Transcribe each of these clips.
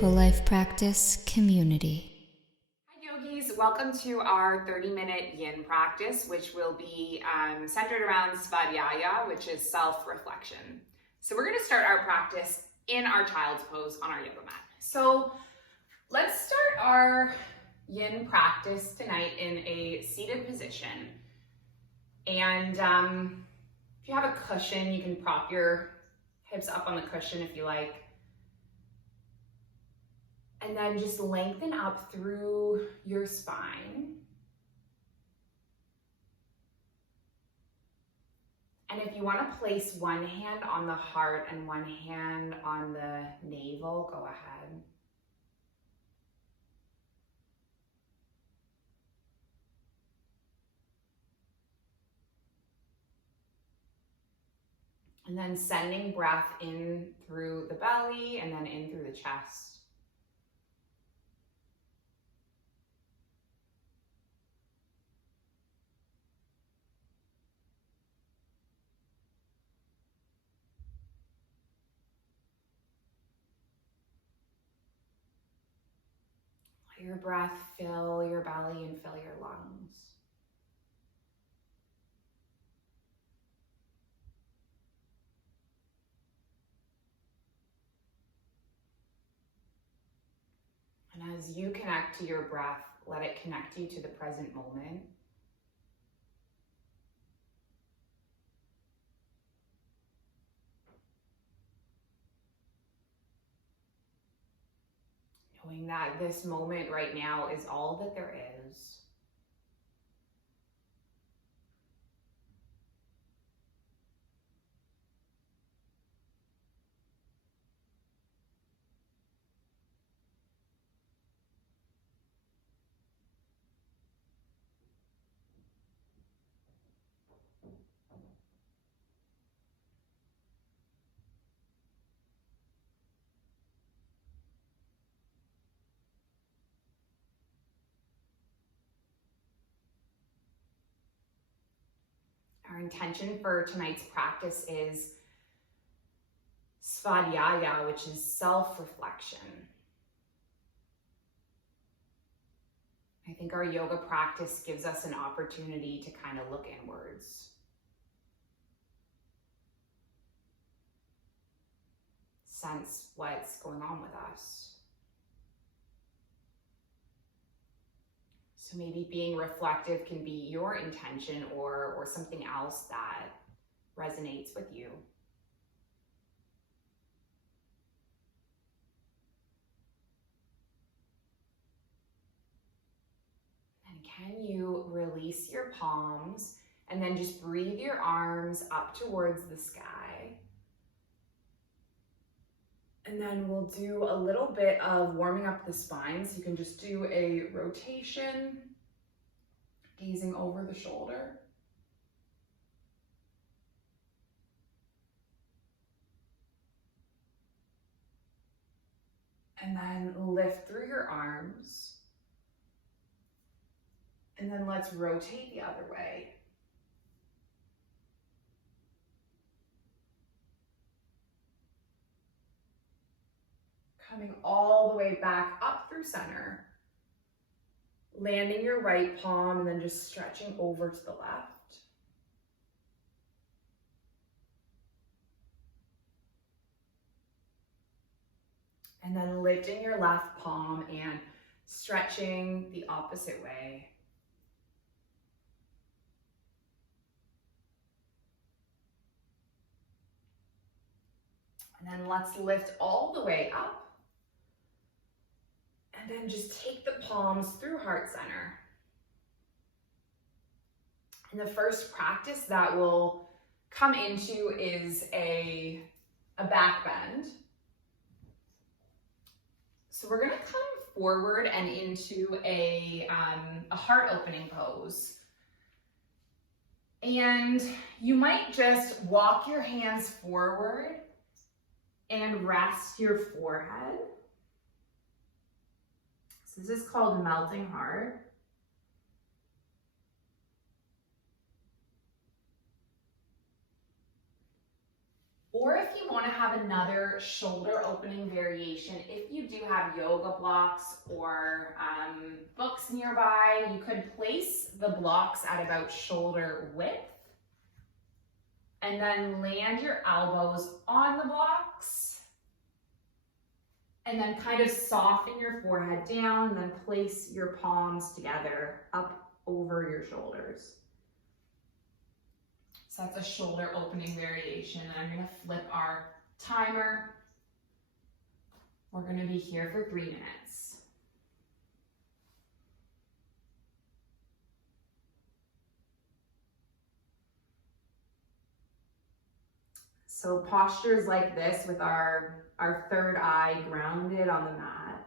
Mindful Life Practice community. Hi yogis, welcome to our 30-minute yin practice, which will be centered around SVADHYAYA, which is self-reflection. So we're going to start our practice in our child's pose on our yoga mat. So let's start our yin practice tonight in a seated position. And if you have a cushion, you can prop your hips up on the cushion if you like. And then just lengthen up through your spine. And if you want to place one hand on the heart and one hand on the navel, go ahead. And then sending breath in through the belly and then in through the chest. Let your breath fill your belly and fill your lungs. And as you connect to your breath, let it connect you to the present moment. Knowing that this moment right now is all that there is. Our intention for tonight's practice is SVADHYAYA, which is self-reflection. I think our yoga practice gives us an opportunity to kind of look inwards. Sense what's going on with us. So maybe being reflective can be your intention or something else that resonates with you. And can you release your palms and then just breathe your arms up towards the sky? And then we'll do a little bit of warming up the spine. So you can just do a rotation, gazing over the shoulder. And then lift through your arms. And then let's rotate the other way. Coming all the way back up through center. Landing your right palm and then just stretching over to the left. And then lifting your left palm and stretching the opposite way. And then let's lift all the way up. And then just take the palms through heart center. And the first practice that we'll come into is a back bend. So we're gonna come forward and into a heart opening pose. And you might just walk your hands forward and rest your forehead. So this is called melting heart. Or if you want want to have another shoulder opening variation. If you do have yoga blocks or books nearby, you could place the blocks at about shoulder width and then land your elbows on the blocks and then kind of soften your forehead down and then place your palms together up over your shoulders. So that's a shoulder opening variation. I'm going to flip our timer. We're going to be here for 3 minutes. So postures like this with our third eye grounded on the mat.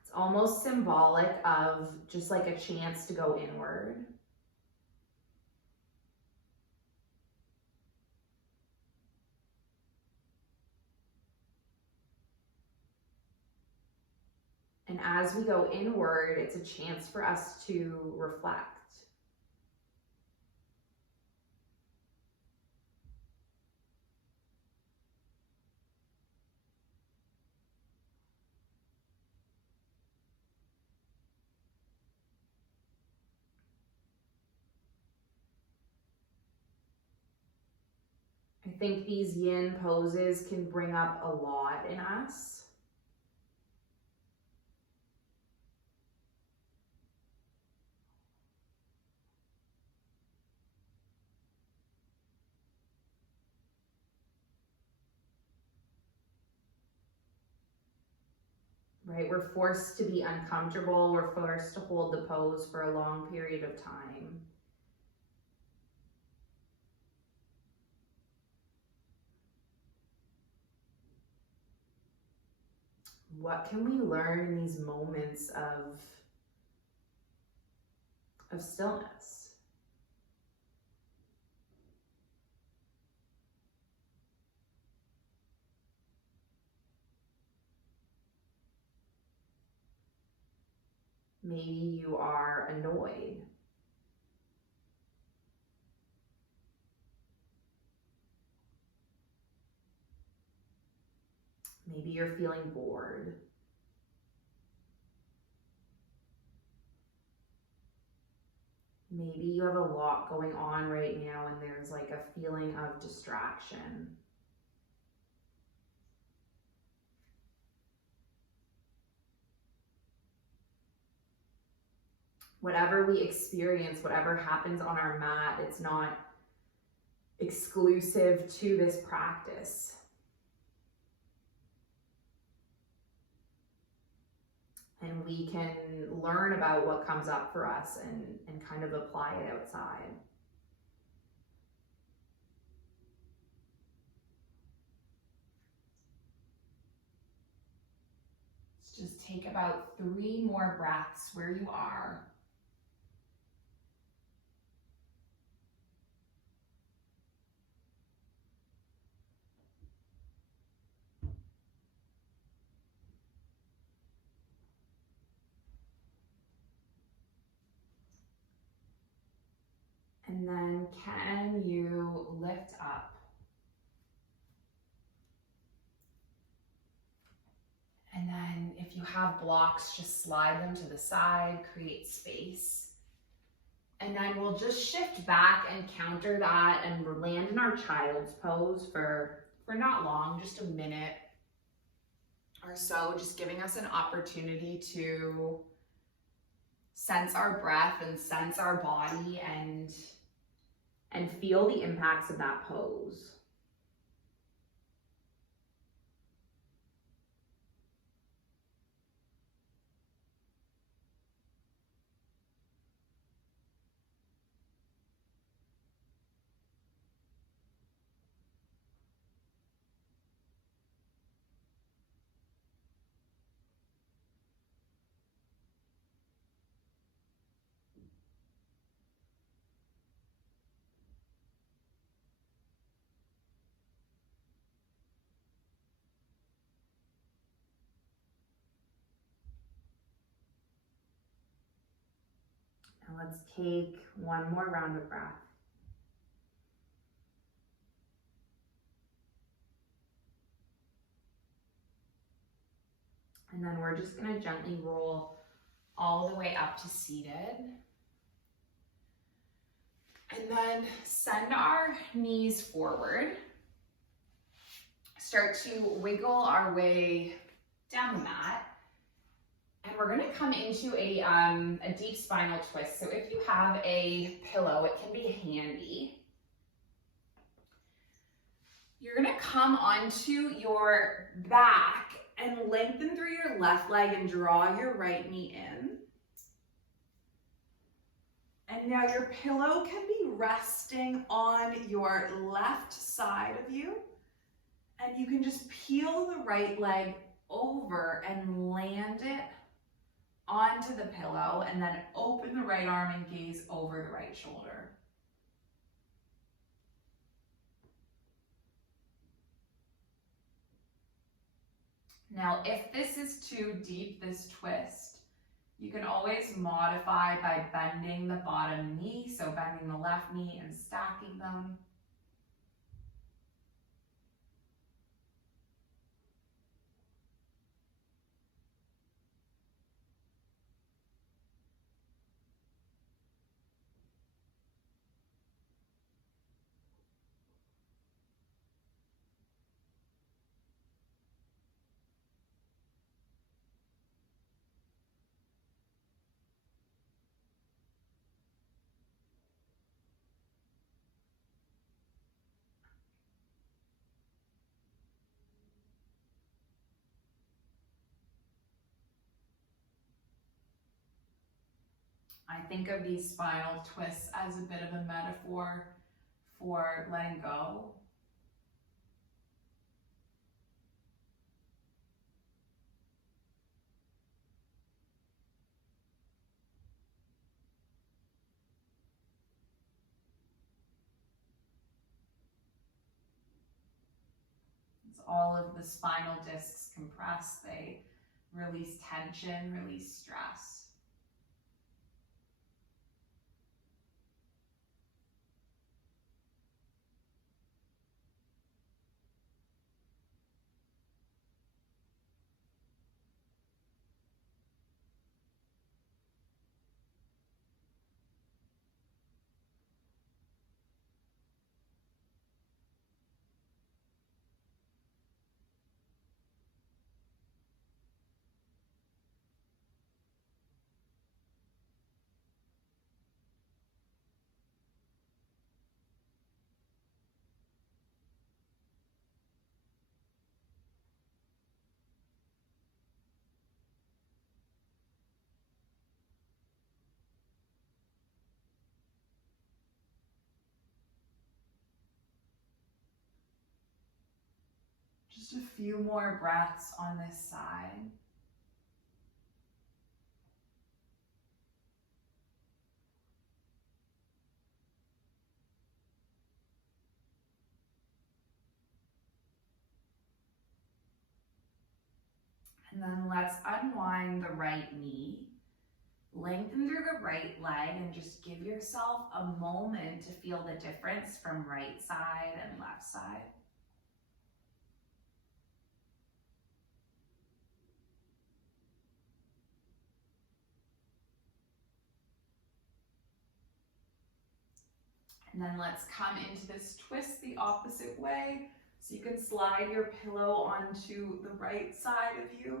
It's almost symbolic of just like a chance to go inward. And as we go inward, it's a chance for us to reflect. I think these yin poses can bring up a lot in us. Right? We're forced to be uncomfortable. We're forced to hold the pose for a long period of time. What can we learn in these moments of stillness? Maybe you are annoyed. Maybe you're feeling bored. Maybe you have a lot going on right now and there's like a feeling of distraction. Whatever we experience, whatever happens on our mat, it's not exclusive to this practice. And we can learn about what comes up for us and kind of apply it outside. Let's just take about 3 more breaths where you are. And then can you lift up? And then if you have blocks, just slide them to the side, create space. And then we'll just shift back and counter that and land in our child's pose for not long, just a minute or so, just giving us an opportunity to sense our breath and sense our body and feel the impacts of that pose. Let's take one more round of breath. And then we're just going to gently roll all the way up to seated. And then send our knees forward. Start to wiggle our way down the mat. And we're going to come into a deep spinal twist. So if you have a pillow, it can be handy. You're going to come onto your back and lengthen through your left leg and draw your right knee in. And now your pillow can be resting on your left side of you. And you can just peel the right leg over and land it onto the pillow, and then open the right arm and gaze over the right shoulder. Now, if this is too deep, this twist, you can always modify by bending the bottom knee, so bending the left knee and stacking them. I think of these spinal twists as a bit of a metaphor for letting go. As all of the spinal discs compress, they release tension, release stress. Just a few more breaths on this side. And then let's unwind the right knee. Lengthen through the right leg and just give yourself a moment to feel the difference from right side and left side. And then let's come into this twist the opposite way. So you can slide your pillow onto the right side of you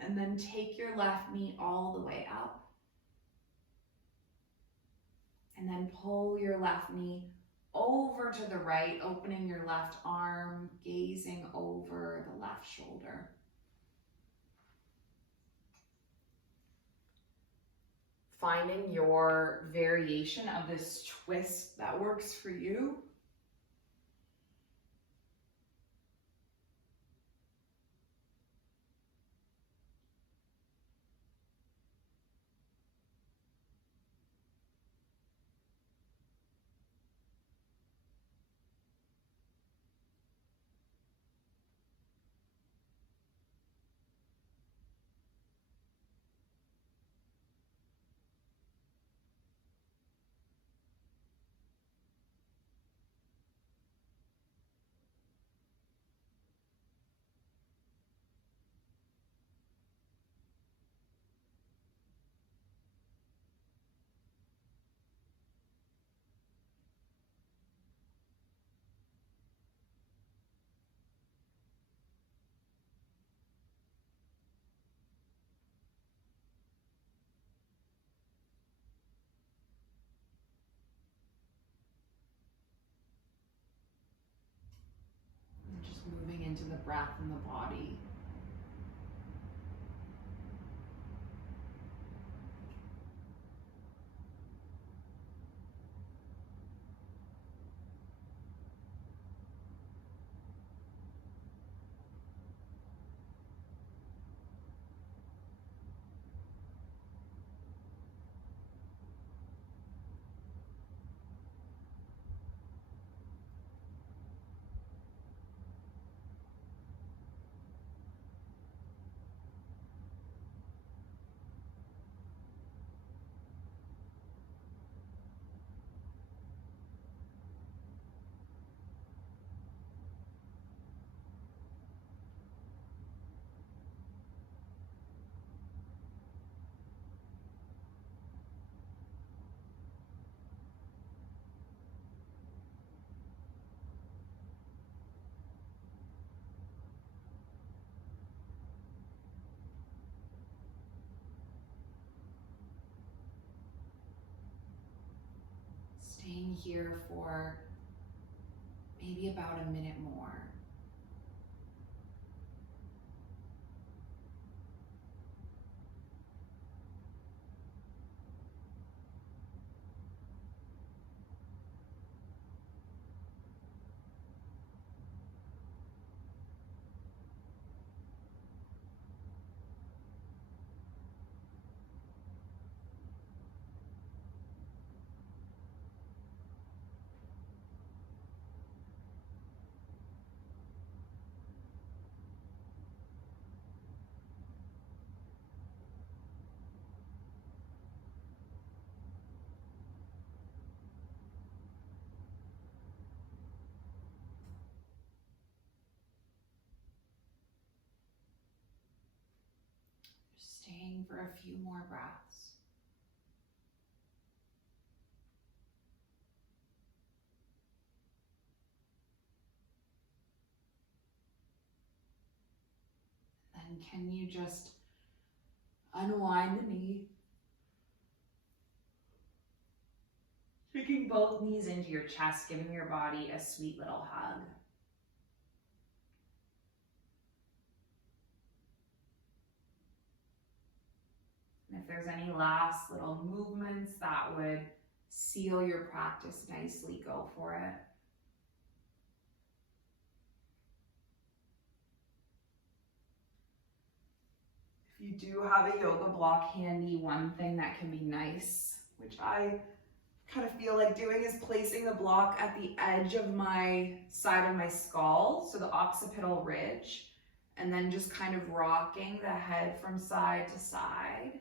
and then take your left knee all the way up. And then pull your left knee over to the right, opening your left arm, gazing over the left shoulder. Finding your variation of this twist that works for you. breath in the body. Staying here for maybe about a minute more. Staying for a few more breaths. Then can you just unwind the knee? Taking both knees into your chest, giving your body a sweet little hug. And if there's any last little movements that would seal your practice nicely, go for it. If you do have a yoga block handy, one thing that can be nice, which I kind of feel like doing, is placing the block at the edge of my side of my skull, so the occipital ridge, and then just kind of rocking the head from side to side.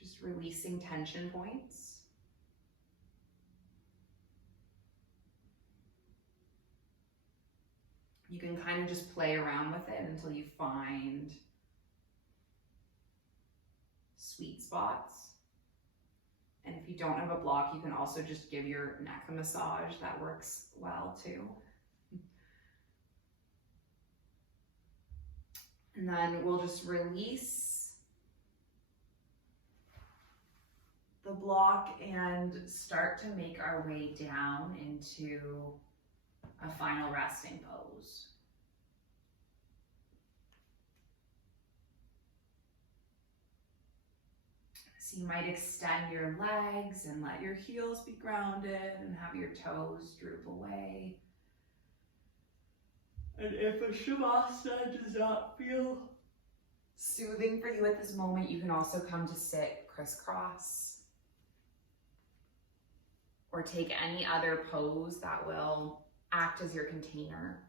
Just releasing tension points. You can kind of just play around with it until you find sweet spots. And if you don't have a block, you can also just give your neck a massage. That works well too. And then we'll just release the block and start to make our way down into a final resting pose. So you might extend your legs and let your heels be grounded and have your toes droop away. And if a shavasana does not feel soothing for you at this moment, you can also come to sit crisscross or take any other pose that will act as your container.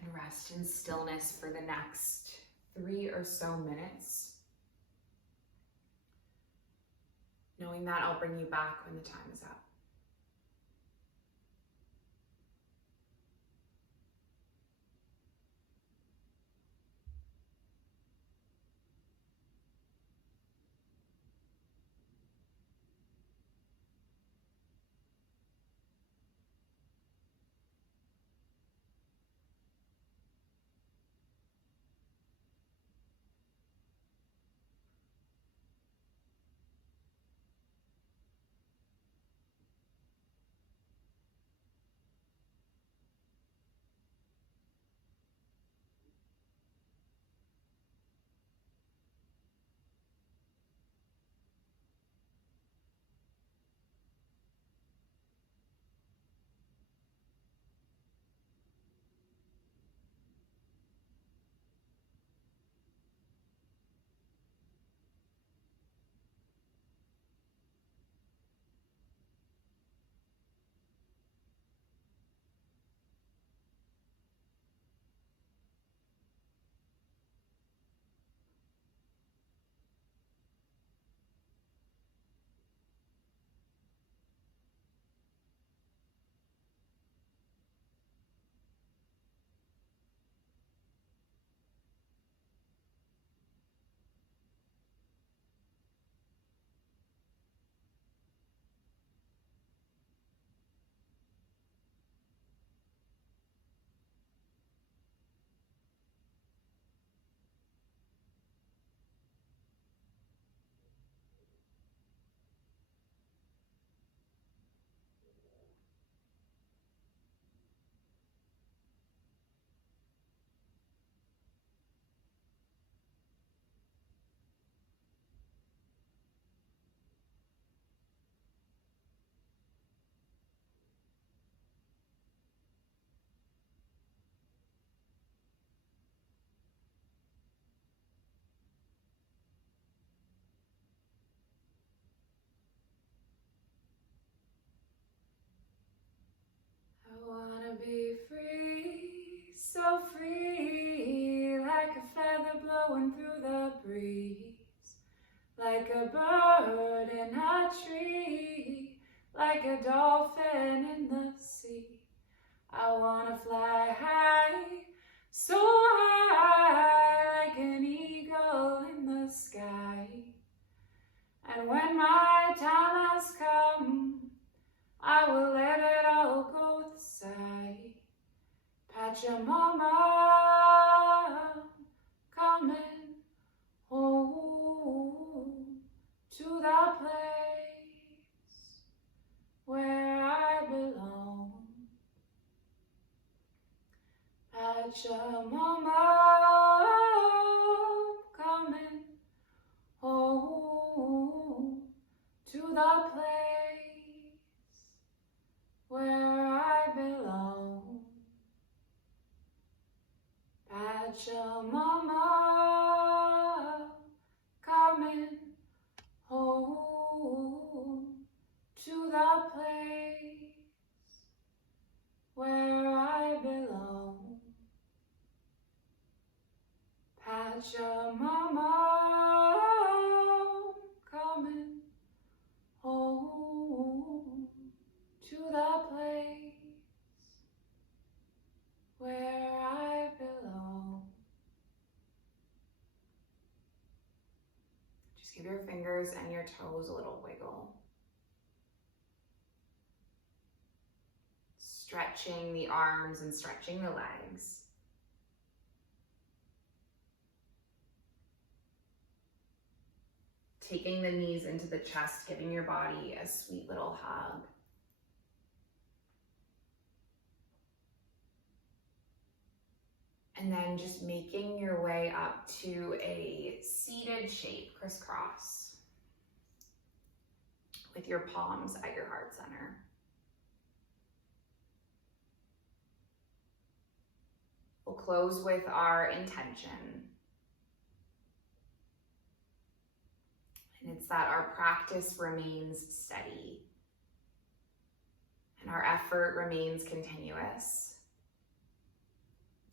And rest in stillness for the next 3 or so minutes, knowing that I'll bring you back when the time is up. like a bird in a tree, like a dolphin in the sea. I wanna fly high, so high, like an eagle in the sky. And when my time has come, I will let it all go with a sigh. Pachamama, coming home to the place where I belong. Pachamama, coming home to the place where I belong. Pachamama, coming home to the place where I belong. Pachamama, coming home to the place where I belong. Just give your fingers and your toes a little wiggle. Stretching the arms and stretching the legs. Taking the knees into the chest, giving your body a sweet little hug. And then just making your way up to a seated shape, crisscross, with your palms at your heart center. We'll close with our intention. And it's that our practice remains steady and our effort remains continuous.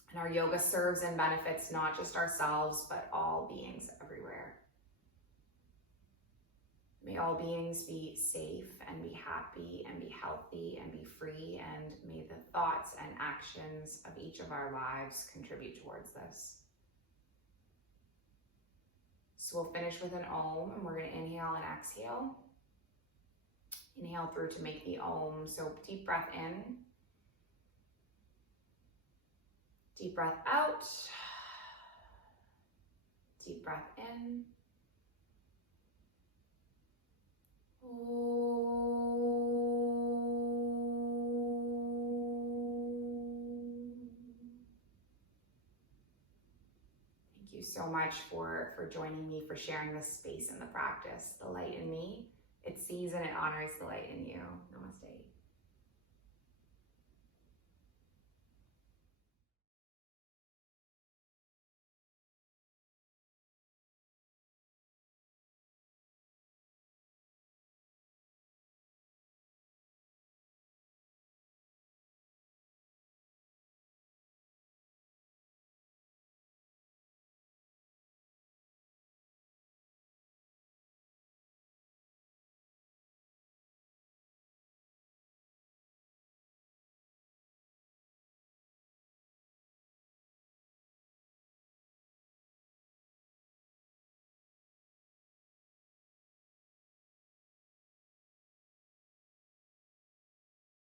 And our yoga serves and benefits not just ourselves, but all beings everywhere. May all beings be safe and be happy and be healthy and be free, and may the thoughts and actions of each of our lives contribute towards this. So we'll finish with an Om, and we're going to inhale and exhale. Inhale through to make the Om. So deep breath in. Deep breath out. Deep breath in. Thank you so much for joining me, for sharing this space in the practice. The light in me, it sees and it honors the light in you. Namaste.